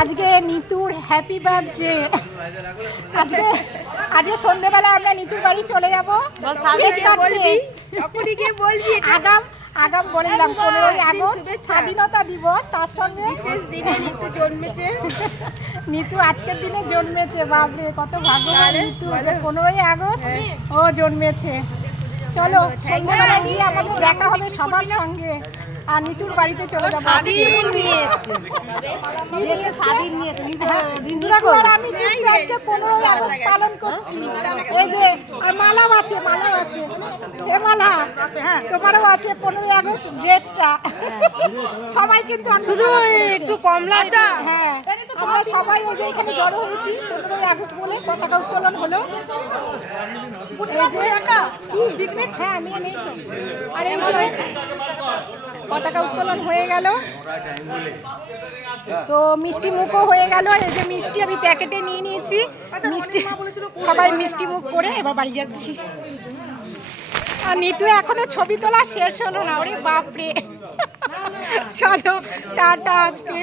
আজকে নিতুর happy birthday. আজকে আজকে সন্ধ্যেবেলা আমরা নিতুর বাড়ি চলে যাবো। আগাম বলে দিলাম 15ই আগস্ট স্বাধীনতা দিবস, তার সঙ্গে বিশেষ দিনে নিতু জন্মেছে। নিতু আজকের দিনে জন্মেছে, বাপরে কত ভাগ্যবান নিতু, 15ই আগস্ট ও জন্মেছে। চলো সন্ধ্যাবেলা গিয়ে আমাদের দেখা হবে সবার সঙ্গে, আর নিতুর বাড়িতে চলে যাবো। আমি কিন্তু আজকে 15ই আগস্ট পালন করছি। এই যে আর মালাও আছে, মালাও আছে, এ মালা তোমারও আছে 15ই আগস্ট ড্রেসটা। সবাই কিন্তু শুধু একটু কম লাগছে। হ্যাঁ, আমরা সবাই ওই যে এখানে জড়ো হয়েছি 15ই আগস্ট বলে, পতাকা উত্তোলন হলো। পিকনিক, হ্যাঁ আমি নেই তো। আর এই যে পতাকা উত্তোলন হয়ে গেল, তো মিষ্টি মুখও হয়ে গেল। এই যে মিষ্টি আমি প্যাকেটে নিয়ে নিয়েছি, মিষ্টি সবাই মিষ্টি মুখ করে এবার বাড়ি যাচ্ছি। আর নিতু এখনো ছবি তোলা শেষ হলো না, ওরে বাপরে। চলো টাটা আজকে।